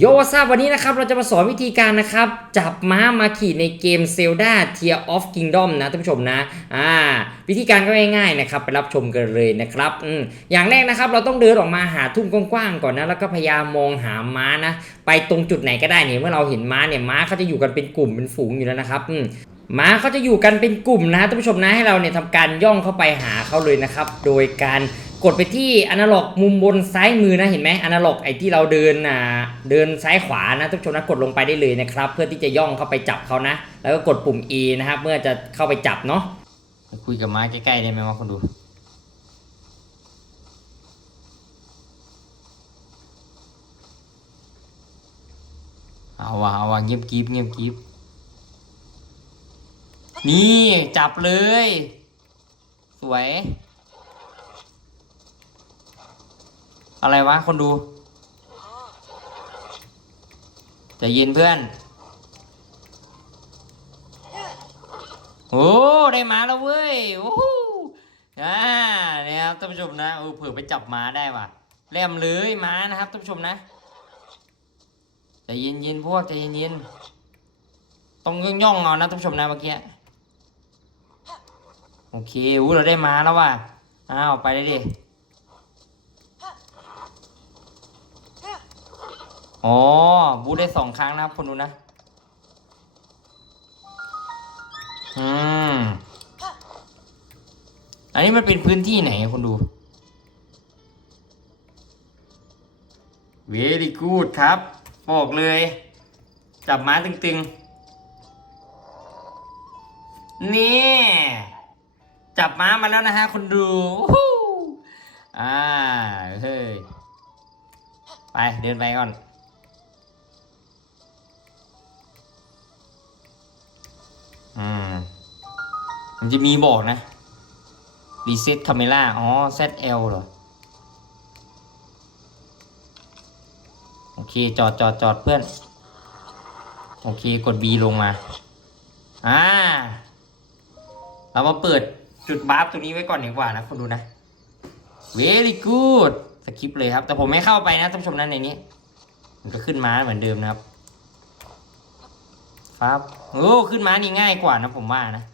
โยวาซาวันนี้นะครับ เราจะมาสอนวิธีการนะครับ จับม้ามาขี่ในเกม Zelda Tear of Kingdom นะท่านผู้ชมนะอ่าวิธีการก็ง่ายๆนะครับ ไปรับชมกันเลยนะครับอืมอย่างแรกนะครับ เราต้องเดินออกมาหาทุ่งกว้างๆก่อนนะ แล้วก็พยายามมองหาม้านะ ไปตรงจุดไหนก็ได้เนี่ยเมื่อเราเห็นม้าเนี่ยม้าเขาจะอยู่กันเป็นกลุ่มเป็นฝูงอยู่แล้วนะครับอืมม้าเขาจะอยู่กันเป็นกลุ่มนะท่านผู้ชมนะให้เราเนี่ยทำการย่องเข้าไปหาเขาเลยนะครับ โดยการ กดไปที่อนาล็อกมุมบนซ้ายมือนะเห็นไหมอนาล็อกไอ้ที่เราเดินอ่าเดินซ้ายขวานะท่านผู้ชมนะกดลงไปได้เลยนะครับ เพื่อที่จะย่องเข้าไปจับเขานะ แล้วก็กดปุ่ม E นะครับ เมื่อจะเข้าไปจับเนาะคุยกับม้าใกล้ๆได้ไหมวะคนดูเอาวะเอาวะเงียบกริบเงียบกริบนี่จับเลย สวย อะไรวะ คนดูจะเย็นเพื่อนโอ้ได้มาแล้วเว้ยโอ้โหอ่าเนี่ยครับท่านผู้ชมนะเออเผื่อไปจับม้าได้ว่ะแลมเลยม้านะครับท่านผู้ชมนะใจเย็นเย็นพวกใจเย็นเย็นต้องย่องย่องเอานะท่านผู้ชมนะเมื่อกี้โอเคอู้เราได้มาแล้วว่ะอ้าวไปเลยดิ อ๋อ บูได้สองครั้งนะครับคนดูนะ อืม อันนี้มันเป็นพื้นที่ไหนคนดู very good ครับ บอกเลย จับม้าตึงๆ นี่ จับม้ามาแล้วนะฮะคนดูวู้หูอ่า เฮ้ย ไป เดินไปก่อน มันจะมีบอกนะ reset camera อ๋อ ZL เหรอ โอเค จอดจอดจอดเพื่อน โอเค กด B ลงมา อ่า เรามาเปิดจุดบาร์ปตรงนี้ไว้ก่อนดีกว่านะคนดูนะ very good สคริปเลยครับ แต่ผมไม่เข้าไปนะท่านผู้ชมนั้นในนี้ มันก็ขึ้นมาเหมือนเดิมนะครับฟ้าบโอ้ ขึ้นมานี่ง่ายกว่านะผมว่านะ